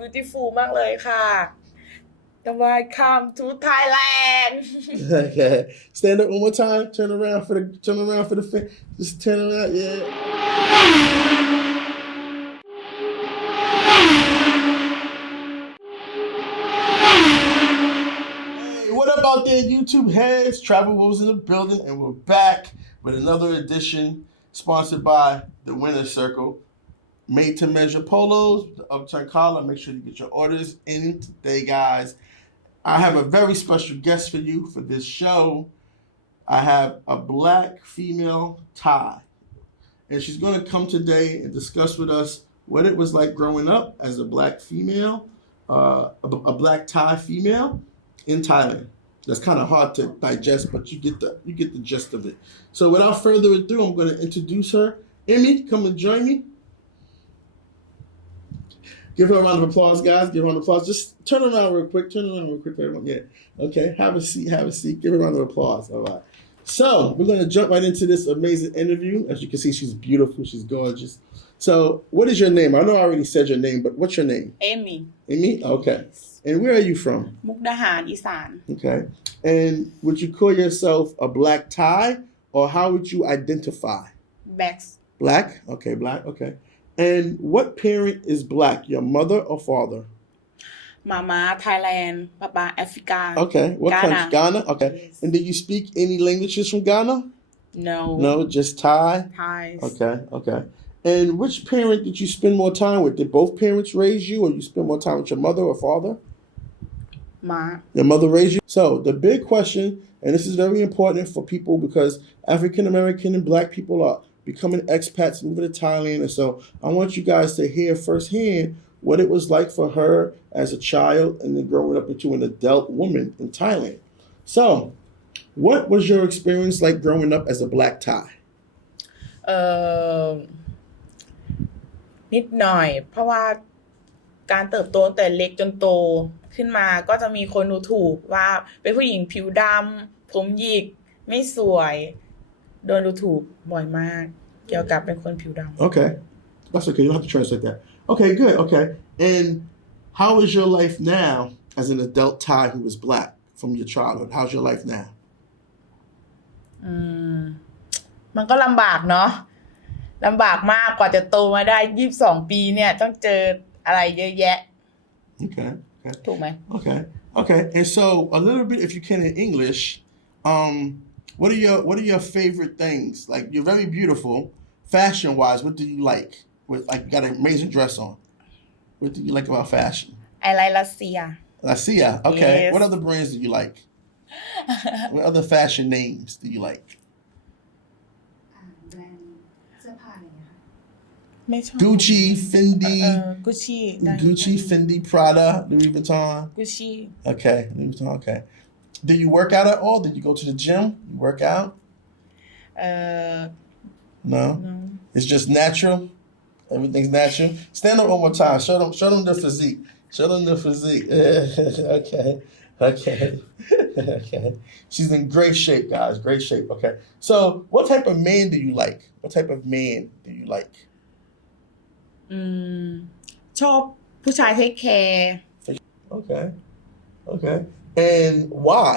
beautiful มากเลยค่ะ Welcome to Thailand Okay. Stand up one more time. Turn around for the fan. Just turn around. Yeah. Hey, what up out there, YouTube heads? Travel Wolves in the building, and we're back with another edition sponsored by the Winner's Circle. Made to measure polos, the upturn collar. Make sure you get your orders in today, guys. I have a very special guest for you for this show. I have a black female Thai, and she's going to come today and discuss with us what it was like growing up as a black female, a black Thai female in Thailand. That's kind of hard to digest, but you get the gist of it. So without further ado, I'm going to introduce her. Emmy, come and join me. Give her a round of applause, guys. Give her a round of applause. Just turn around real quick. Everyone. Yeah. Okay. Have a seat. Give her a round of applause. All right. So we're going to jump right into this amazing interview. As you can see, she's beautiful. She's gorgeous. So what is your name? I know I already said your name, but what's your name? Amy Amy? Okay. And where are you from? มุกดาหารอีสาน Okay. And would you call yourself a black Thai, or how would you identify? Backs Black? Okay, black. Okay. And what parent is black, your mother or father? มาม่า Thailand ป๊าป๊าแอฟริกา Okay. What country? Ghana? Okay. Yes. And do you speak any languages from Ghana? No No, just Thai? Thais Okay. And which parent did you spend more time with? Did both parents raise you, or you spend more time with your mother or father? มา Your mother raised you? So the big question, and this is very important for people because African American and black people are becoming expats, moving to Thailand. And so I want you guys to hear firsthand what it was like for her as a child and then growing up into an adult woman in Thailand. So what was your experience like growing up as a black Thai? นิดหน่อย เพราะว่าการเติบโตตั้งแต่เล็กจนโตขึ้นมาก็จะมีคนดูถูกว่าเป็นผู้หญิงผิวดำผมหยิกไม่สวยโดนดูถูกบ่อยมากเกี่ยวกับเป็นคนผิวดำ Okay. That's okay. You don't have to translate that. Okay, good. Okay. And how is your life now as an adult Thai who was black from your childhood? How's your life now? มันก็ลำบากเนาะลำบากมากกว่าจะโตมาได้22ปีเนี่ยต้องเจออะไรเยอะแยะ Okay. ถูกไหม Okay. And so a little bit, if you can, in English, what are your favorite things? Like, you're very beautiful, fashion wise. What do you like? Like, you got an amazing dress on. What do you like about fashion? I like รัสเซีย Lacia. Okay. Yes. What other brands do you like? What other fashion names do you like? แบรนด์เสื้อผ้าอะไรอย่างเงี้ยค่ะ ไม่ชอบ Gucci, Fendi, Gucci Fendi, Prada, Louis Vuitton. Gucci Okay, Louis Vuitton. Okay. Do you work out at all? Did you go to the gym? You work out? No. It's just natural. Everything's natural. Stand up one more time. Show them the physique. Okay. She's in great shape, guys. Great shape. Okay. So, what type of man do you like? What type of man do you like? ชอบผู้ชายเทคแคร์ Okay. And why?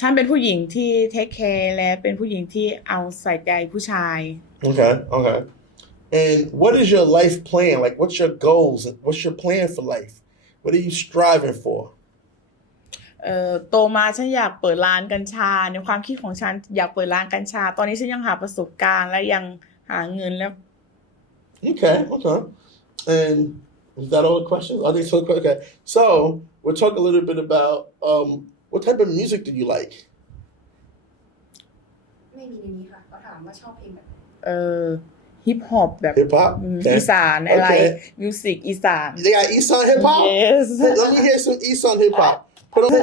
ฉันเป็นผู้หญิงที่เทคแคร์และเป็นผู้หญิงที่เอาใส่ใจผู้ชาย Okay. And what is your life plan? Like, what's your goals? What's your plan for life? What are you striving for? โตมาฉันอยากเปิดร้านกัญชาในความคิดของฉันอยากเปิดร้านกัญชาตอนนี้ฉันยังหาประสบการณ์และยังหาเงินแล้ว Okay. And is that all the questions? Are these okay? So we'll talk a little bit about what type of music do you like? ไม่มีในนี้ค่ะเขาถามว่าชอบเพลงแบบไหน ฮิปฮอปแบบ Hip hop? Okay. อีสานอะไร Okay. มิวสิกอีสาน They got Eastside hip hop? Yes Let me hear some Eastside hip hop.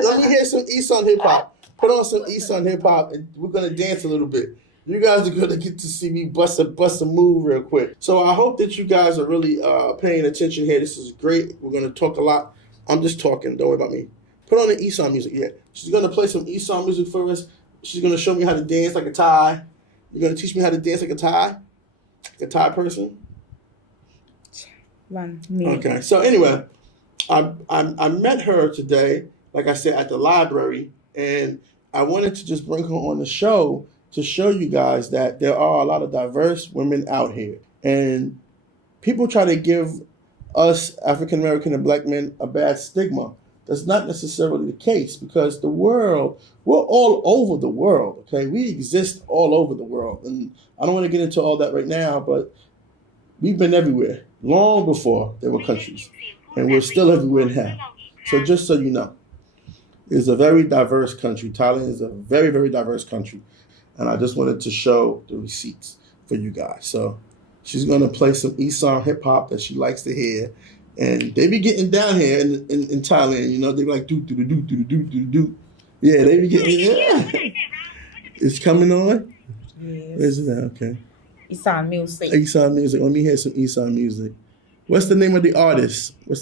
Let me hear some Eastside hip hop. Put on some Eastside hip hop, and we're gonna dance a little bit. You guys are gonna get to see me bust a move real quick. So I hope that you guys are really paying attention here. This is great. We're gonna talk a lot. I'm just talking. Don't worry about me. Put on the Eastside music. Yeah, she's gonna play some Eastside music for us. She's gonna show me how to dance like a Thai. You're gonna teach me how to dance like a Thai person. 1 minute Okay. So anyway, I met her today, like I said, at the library, and I wanted to just bring her on the show to show you guys that there are a lot of diverse women out here. And people try to give us African American and black men a bad stigma. That's not necessarily the case because the world, we're all over the world, okay? We exist all over the world. And I don't want to get into all that right now, but we've been everywhere long before there were countries. And we're still everywhere now. So just so you know, it's a very diverse country. Thailand is a very, very diverse country. And I just wanted to show the receipts for you guys. So she's going to play some Esan hip hop that she likes to hear. And they be getting down here in Thailand, you know, they be like, do, do, do, do, do, do, do, do. Yeah, they be getting, yeah. It's coming on? yes Where's it at? Okay. Isan music Esan music. Let me hear some Esan music. What's the name of the artist? The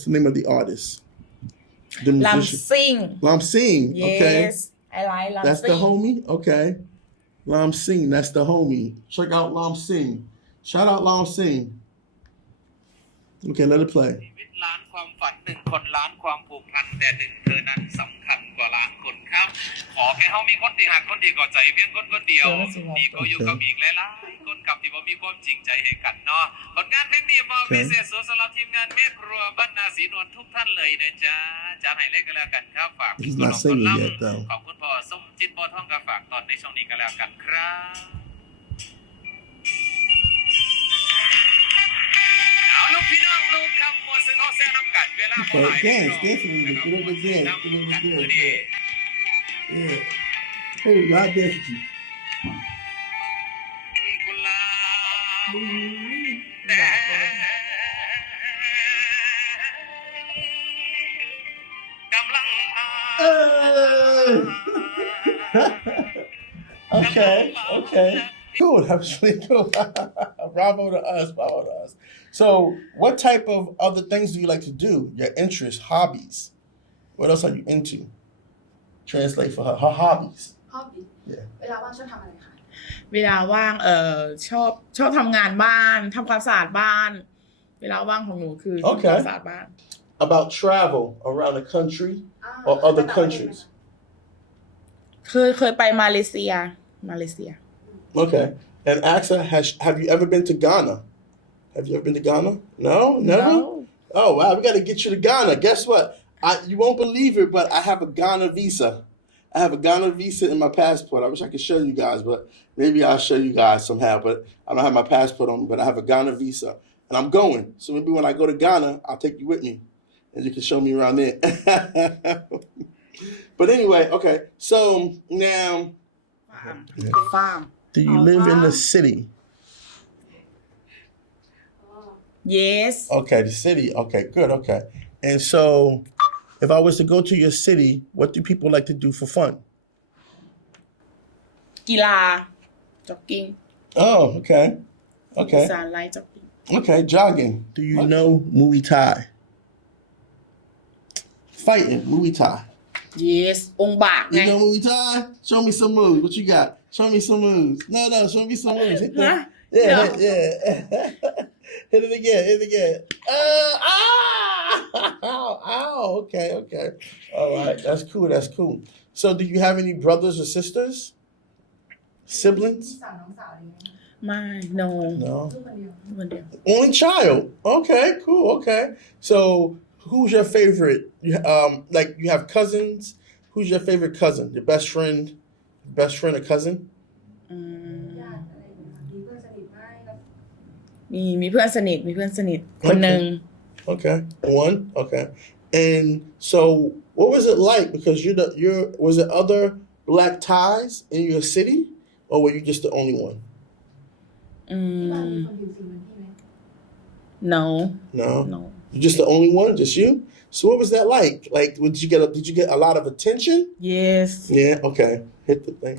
Lam musician. Sing Lam Sing. Okay. yes I like Lam That's Sing the homie? Okay. Lam Sing, that's the homie. Check out Lam Sing. Shout out Lam Sing. Okay, let it play. ชีวิตล้านความฝัน1 คนล้านความผูกพันแต่1 เธอนั้นสำคัญกว่าล้านคนครับขอแค่เฮามีคนที่หักคนดีก็ใจเพียงคนเดียวนี่ก็อยู่กับอีกหลายๆคนกับที่บ่มีความจริงใจให้กันเนาะผลงานเพลงนี้มอบพิเศษสำหรับทีมงานแม่ครัวบรรณาศรีนวลทุกท่านเลยนะจ๊ะจัดให้เล็กกันแล้วกันครับฝาก He's not singing yet, though. ขอบคุณพ่อสมจิตบ่อทองกับฝากตอนในช่วงนี้กันแล้วกันครับ เอาลูกพี่น้องลูกคำมวลซึ่งเขาแซ่น้ำกัดเวลาพอหลาย Okay, dance, dance with me. Get up and dance. Get up and dance. Yeah. Hey, I dance with you. กุหลาบแต่กำลังอา Okay, okay. Cool, that was really cool. Bravo to us, bravo to us. So, what type of other things do you like to do? Your interests, hobbies? What else are you into? Translate for her hobbies. hobby Yeah. เวลาว่างชอบทำอะไรคะ เวลาว่างชอบทำงานบ้านทำความสะอาดบ้าน เวลาว่างของหนูคือทำความสะอาดบ้าน About travel around the country or other countries. เคยไปมาเลเซีย Okay. And Axa, have you ever been to Ghana? Have you ever been to Ghana? No? Never? No. Oh, wow. We got to get you to Ghana. Guess what? You won't believe it, but I have a Ghana visa. I have a Ghana visa in my passport. I wish I could show you guys, but maybe I'll show you guys somehow. But I don't have my passport on me, but I have a Ghana visa. And I'm going. So maybe when I go to Ghana, I'll take you with me. And you can show me around there. But anyway, okay. So now... farm Do you live in the city? อ๋อ yes Okay, the city. Okay, good. Okay. And so, if I was to go to your city, what do people like to do for fun? กีฬา jogging Oh, okay. อี Okay. สานไลฟ์ jogging Okay, jogging. Do you know Muay Thai? Fighting, Muay Thai. yes องค์บากไง You know Muay Thai? Show me some moves. What you got? Show me some moves. No, show me some moves. Hit that. Yeah, No. yeah. Hit it again. Ow. Okay. All right. That's cool. So, do you have any brothers or sisters? พี่ Siblings? สาวน้องสาวอะไรอย่างเงี้ย ไม่ no No. ลูกคนเดียว คนเดียว Only child. Okay, cool. Okay. So, who's your favorite? Like you have cousins. Who's your favorite cousin? Your best friend or cousin? อืม ญาติอะไรอย่างเงี้ยมีเพื่อนสนิทไหมแล้ว มีเพื่อนสนิทคนหนึ่ง Okay, one. Okay, and so what was it like? Because was it other black Thais in your city, or were you just the only one? อื ที่บ้าน ม มีคนผิวสีเหมือนพี่ไหม no No, you're just the only one, just you. So what was that like? Like, did you get a lot of attention? yes Yeah. Okay. Hit the thing.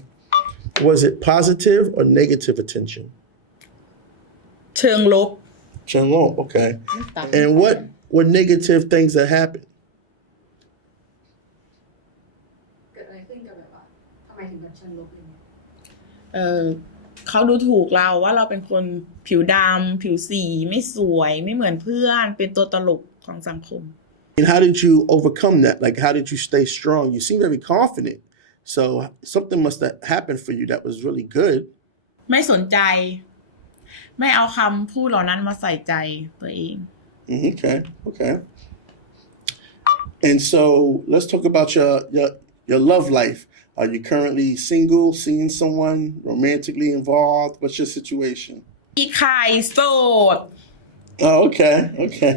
Was it positive or negative attention? เชิงลบ Chenlong. Okay. And what were negative things that happened? เกิดอะไรขึ้นกับแบบว่าทำไมถึงแบบเชิญลบอะไรเงี้ย เออ เขาดูถูกเราว่าเราเป็นคนผิวดำผิวสีไม่สวยไม่เหมือนเพื่อนเป็นตัวตลกของสังคม And how did you overcome that? Like, how did you stay strong? You seem very confident. So something must have happened for you that was really good. ไม่สนใจ ไม่เอาคำพูดเหล่านั้นมาใส่ใจตัวเอง Okay, okay. And so let's talk about your love life. Are you currently single, seeing someone, romantically involved? What's your situation? มีใครโสด Oh, okay, okay.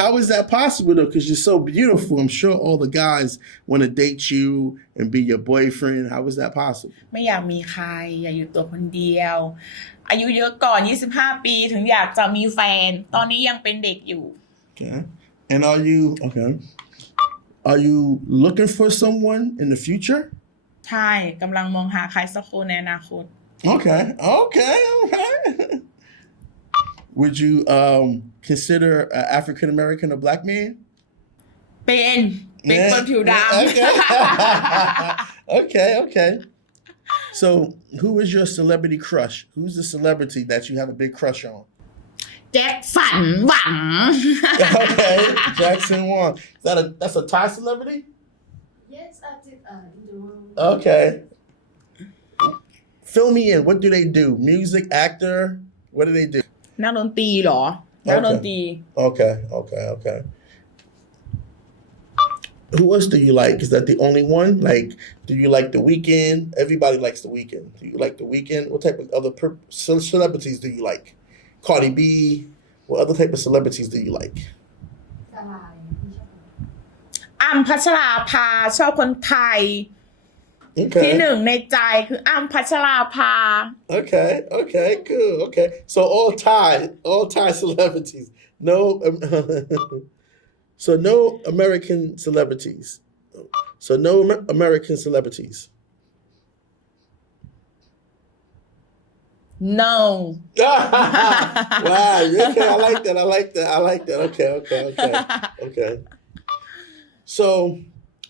How is that possible though? Because you're so beautiful. I'm sure all the guys want to date you and be your boyfriend. How is that possible? ไม่อยากมีใครอยากอยู่ตัวคนเดียว อายุเยอะก่อน25 ปีถึงอยากจะมีแฟน ตอนนี้ยังเป็นเด็กอยู่ Okay. And are you looking for someone in the future? ใช่กำลังมองหาใครสักคนในอนาคต Okay. Okay. Okay. Would you consider an African American a black man? เป็นคนผิวด Okay. Okay. So, who is your celebrity crush? Who's the celebrity that you have a big crush on? ำแจ็คสันหวัง Okay, Jackson Wang. That's a Thai celebrity? Yes, I did in the world. Okay. Fill me in. What do they do? Music, actor? What do they do? นักดนตรีเหรอ นักดนตรี Okay. Who else do you like? Is that the only one? Like, do you like The Weeknd? Everybody likes The Weeknd. Do you like The Weeknd? What type of other celebrities do you like? Cardi B? What other type of celebrities do you like? ดาราอะไรที่ชอบ อ้ำพัชราภาชอบคนไทย ที่หนึ่งในใจคืออ้ำพัชราภา Okay, good. Okay. So all Thai celebrities. No So no American celebrities. no Wow, okay, I like that. Okay. So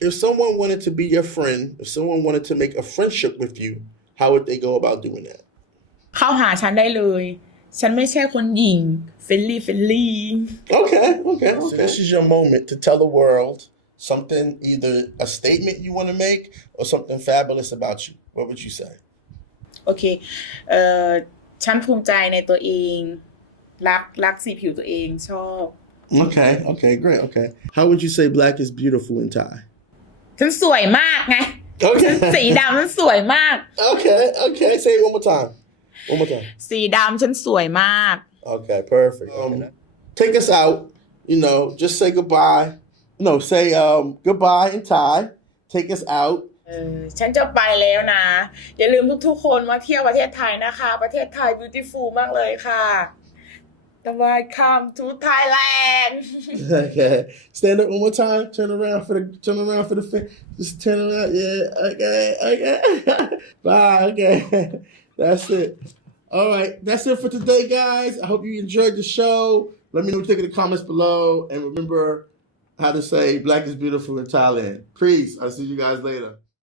if someone wanted to be your friend, if someone wanted to make a friendship with you, how would they go about doing that? เข้าหาฉันได้เลย ฉันไม่ใช่คนหญิงเฟลลี่ Okay. So this is your moment to tell the world something, either a statement you want to make or something fabulous about you. What would you say? โอเคฉันภูมิใจในตัวเองรักสีผิวตัวเองชอบ Okay, great. Okay. How would you say black is beautiful in Thai? ฉันสวยมากไง Okay. สีดำฉันสวยมาก Okay. Say it one more time. สีดำฉันสวยมาก Okay, perfect. Take us out. Just say goodbye. No, say goodbye in Thai. Take us out. ฉันจะไปแล้วนะ อย่าลืมทุกๆคนมาเที่ยวประเทศไทยนะคะ ประเทศไทย beautiful มากเลยค่ะ Welcome to Thailand. Okay. Stand up one more time. Turn around for the fan. Just turn around. Yeah. Okay. Bye. Okay. That's it. All right. That's it for today, guys. I hope you enjoyed the show. Let me know what you think in the comments below. And remember how to say black is beautiful in Thailand. Peace. I'll see you guys later.